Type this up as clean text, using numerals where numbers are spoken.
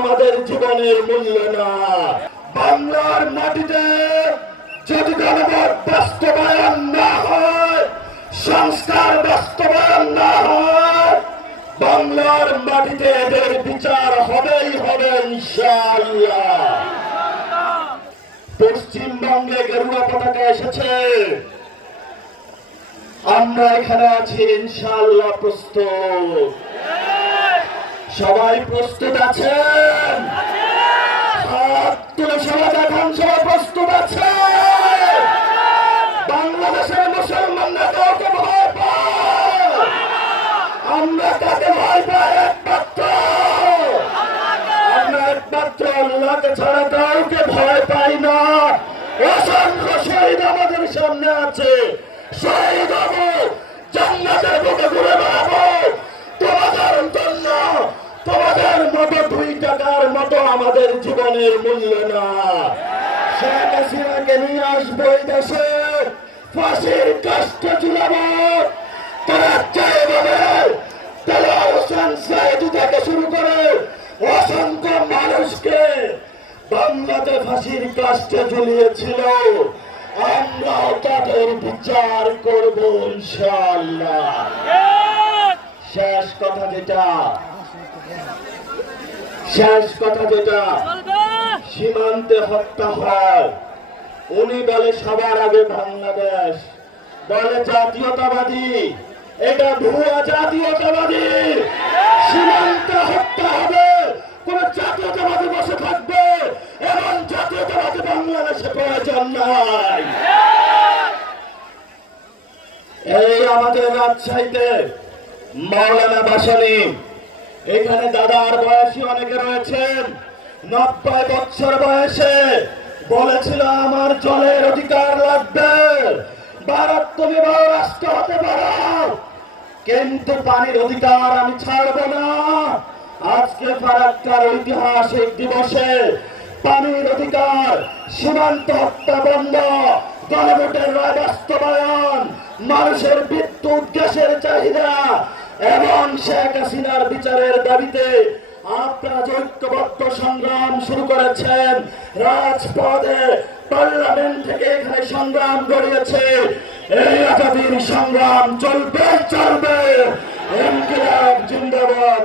আমাদের জীবনের মূল্য না। বাংলার মাটিতে যদি গণভোট বাস্তবায়ন না হয়, সংস্কার বাস্তবায়ন না হয়, বাংলার মাটিতে এদের বিচার হবেই হবে ইনশাআল্লাহ। পশ্চিমবঙ্গে গেরুয়া পতাকা এসেছে, আমরা এখানে আছি ইনশাআল্লাহ প্রস্তুত। সবাই প্রস্তুত আছেন? হাত তুলে সবাই দেখান, সবাই প্রস্তুত আছে? বাংলাদেশের মুসলমানরা কাউকে ভয় পায়? আমরা তাকে ভয় পাই একমাত্র, আমরা একমাত্র আল্লাহকে ছাড়া কাউকে ভয় পাই না। অসংখ্য শহীদ আমাদের সামনে আছে, শহীদ হবো, জান্নাতের বুকে ঘুরে বেড়াবো। তোমাদের জন্য, তোমাদের মতো 2 টাকার মতো আমাদের জীবনের মূল্য না। শেখ হাসিনাকে নিয়ে আসবো এই দেশে, ফাঁসির কাস্টে ঝুলাবো। তারা চাইবে দেলোয়ার হোসেন সাইদি থেকে শুরু করে অসংখ্য মানুষকে বাংলাতে ফাঁসির কাস্টে ঝুলিয়েছিল, আমরাও তাদের বিচার করব ইনশাআল্লাহ। শেষ কথা যেটা সীমান্তে হত্যা হয়, উনি বলে সবার আগে বাংলাদেশ, বলে জাতীয়তাবাদী, এটা ভুয়া জাতীয়তাবাদী। সীমান্তে হত্যা হবে, কোন জাতীয়তাবাদী বসে থাকবে, এবং জাতীয়তাবাদী বাংলাদেশে প্রয়োজন নাই। এই আমাদের রাজশাহীতে মাওলানা ভাসানী, এখানে দাদার বয়সী অনেকে রয়েছেন, 90 বছর বয়সে বলেছিল আমার জলের অধিকার লাগবে, ভারত তুমি বড় রাষ্ট্র হতে পারো, কিন্তু পানির অধিকার আমি ছাড়ব না। আজকে ফারাক্কার ঐতিহাসিক দিবসে পানির অধিকার, সীমান্ত হত্যা বন্ধ, গণভোটের রায় বাস্তবায়ন, মানুষের বিদ্যুৎ গ্যাসের চাহিদা এবং শেখ হাসিনার বিচারের দাবিতে আপনারা ঐক্যবদ্ধ সংগ্রাম শুরু করেছেন। রাজপথে, পার্লামেন্ট থেকে এখানে সংগ্রাম গড়িয়েছে, এই আজাদীর সংগ্রাম চলবে চলবে। ইনকিলাব জিন্দাবাদ।